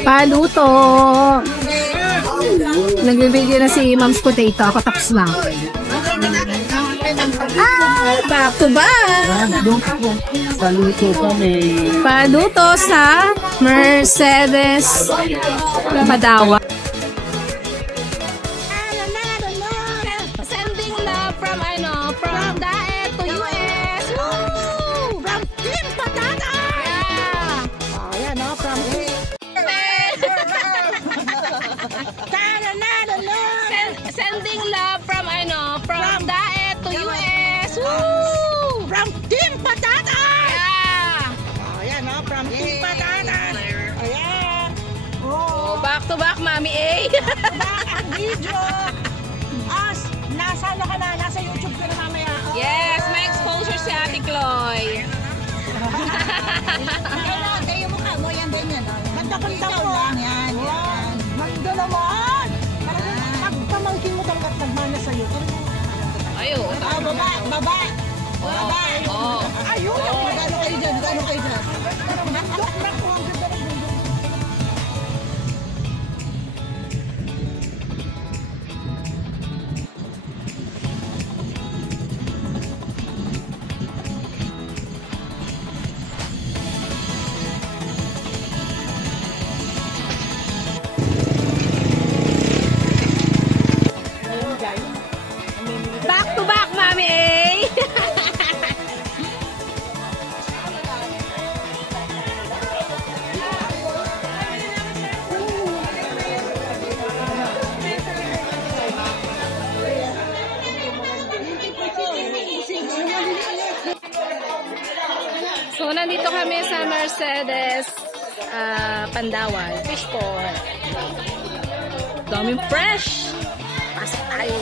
Paluto. Nagbibigay na si Mom's Potato. Ako tapos na. Back to back. Paluto kami. Paluto sa Mercedes Padawan. Sending love from from Daet to US. Woo! From Team Patata. Yeah. Oh, yan from Sending love from from Daet to US. Woo! From Team Patata. Yeah. Oh, yan from Team Patata. Ayan. Oh, back to back, Mami A. Ang video. Nasa YouTube ko na mamaya. Oh. Yes, may exposure si Ate Chloe. Kayo mukha mo, yan din yan. Ganda-ganda mo. Yan. Ganda naman. Pagpamangkin mo talaga nagmana sa'yo. Ayo. Baba. Ayun. Magano kayo dyan? Back to back, Mami A. So, nandito kami sa Mercedes Pandawan Fish Port. Daming fresh. Pasok tayo.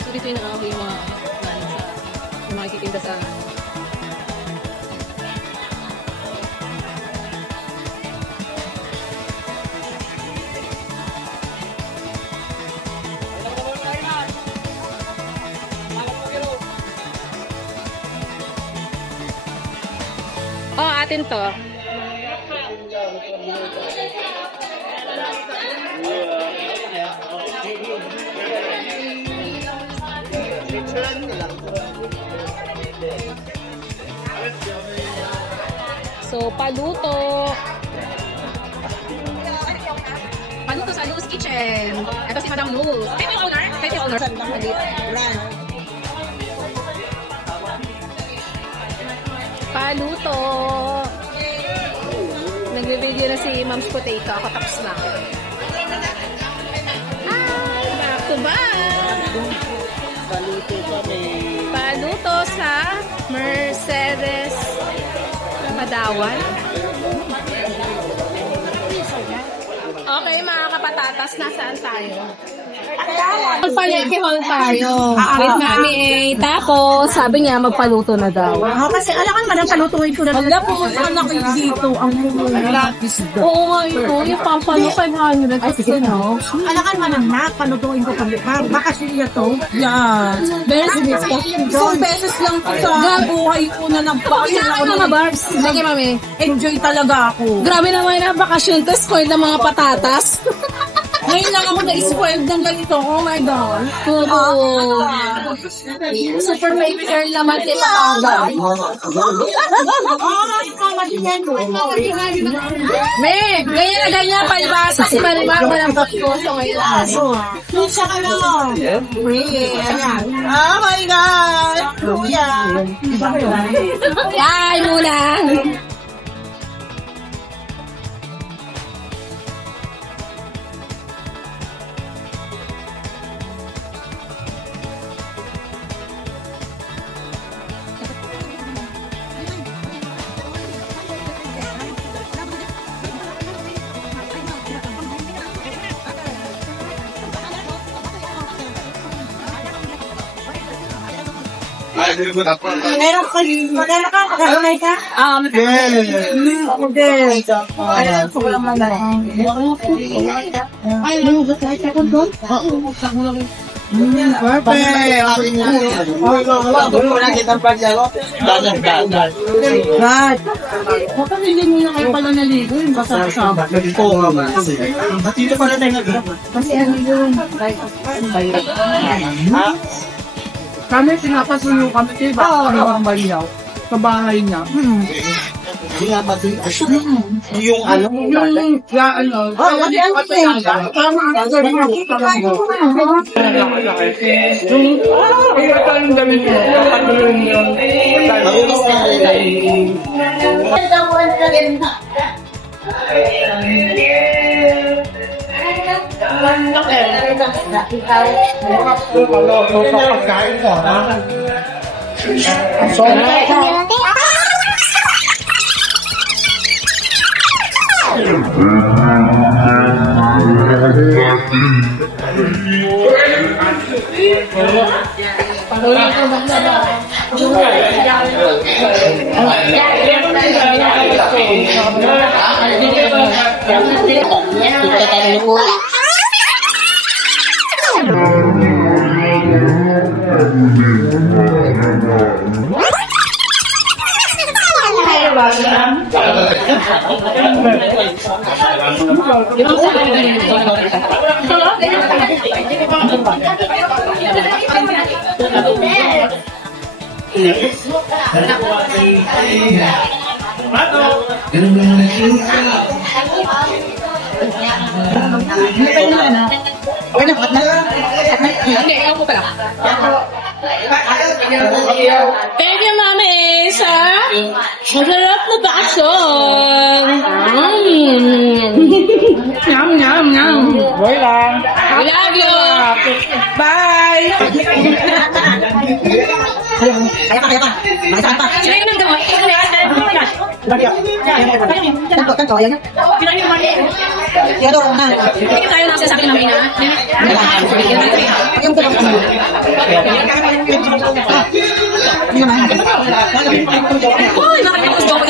So dito yung nakakaw yung mga makikitinda sa atin to. So, paluto. Paluto sa Luz Kitchen. Ito si Madam Luz. Kayo yung owner? Kayo yung owner? Paluto. Nagbibigay na si Mom's Potato. Ako tapos na. Back to back. Paluto kami. Paluto sa Mercedes Padawan. Okay mga kapatatas, nasaan tayo? Palengke hall tayo. With Mami A. Tapos, sabi niya, magpaluto na daw. Kasi alam ka naman, palutuin ko na. Alam po, anak kayo dito. Ang oo nga ito. Yung pampalo 500. Ay, sige na. Alam ka naman, palutuin ko kami. Baka siya to. Yan. Isang beses lang sa buhay ko na nagpakasyon ako mga barbs. Sige, Mami. Enjoy talaga ako. Grabe naman na bakasyon. Tapos, spoil ng mga patatas. Ngayon lang ako na-spoiled ng ganito. Oh my God. Oo. Super may girl naman si Pataga. Me, ganyan na ganyan. Palibasa si Marimar. Walang pagkoso ngayon. Isa ka lang. Oh my God. Kuya. Bye muna. Meron ka, kakaunay ka? Kami pinapasuyo kami kay Bakang Malinaw sa bahay niya. Yung ano? Yung ano? Pagkain ko, ha? Thank you, Mami Esa. Masarap na bakson. Yum, yum, yum. Boy lang. I love you. Bye! Sino yung nagdamay? Hindi tayo nakasasabi ng ina. Uy, nakapagpapos ko ako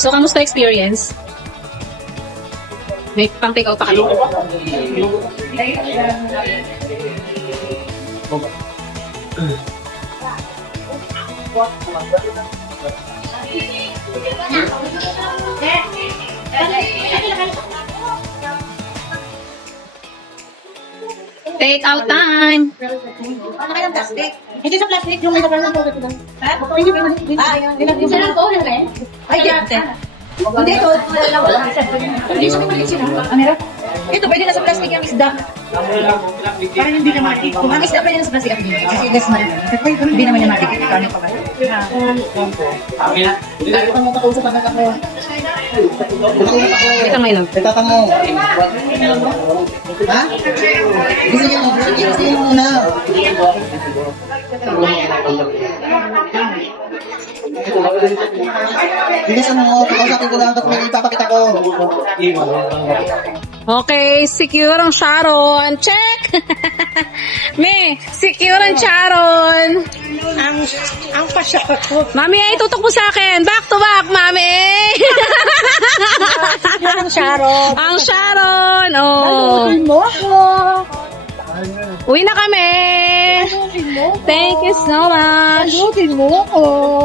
So, kamusta experience? May pang take out pa kami. Take out time! Ano kayang plastic? Hindi sa plastic, yung may nakalang po. Ha? Yung sarang ko, ay, dito. Hindi, ito. Hindi sa mga sila. Ito, pwede na sa plastic yung isda. Parang hindi na matik. Kung ang isda, pwede na sa plastic. Kasi less man. Hindi naman yung matik. Paano pa ba? Kita ngayon lang. Itatanong. Ha? Gusto niyo muna. Bilisan mo, kausapin ko lang ito kung ipapakita ko. Okay, secure ang Sharon. Check! Me, secure ang Sharon. Ang pasya ko. Mami, ay tutok mo sa akin. Back to back, Mami. Yan ang Sharon. Ang Sharon. Oh. Salutin mo ako. Uwi na kami. Salutin mo ako. Thank you so much. Salutin mo ako.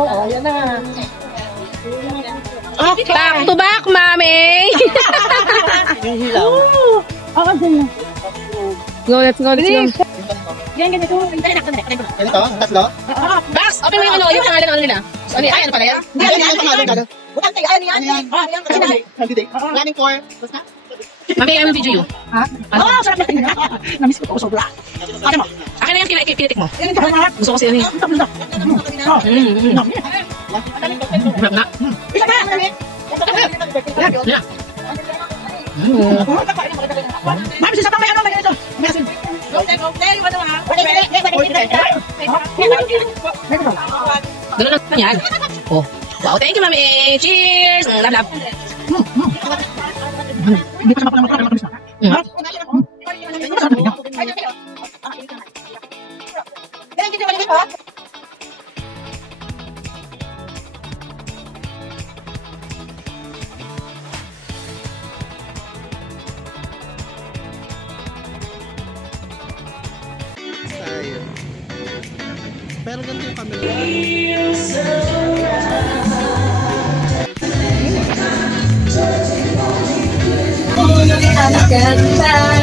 O, yan na. Okay. Back to back, Mami. Yung hilaw. Ako din. Go, let's go, let's go. Yan, ganito. Ito, tatlo. Bax, open mo yung ano, yung pangalan ng ano nila. Ano, ay, ano pala yan? Running for. Mami, I'm video you. Oo, sarap na tingnan. Namiss ko ako sobra. Ano mo? Akin na yung pinitik mo. Yan ang mga. Gusto ko siya niya. Grab na. Isa pa. Yeah. Mami, isa pa may ano, may ganito. May asin. Ganun lang yan. Oh. Wow, thank you, Mami. Cheers! Love, love. Hindi pa sa makakamit sa Pero ganito yung camera. Ang ganda.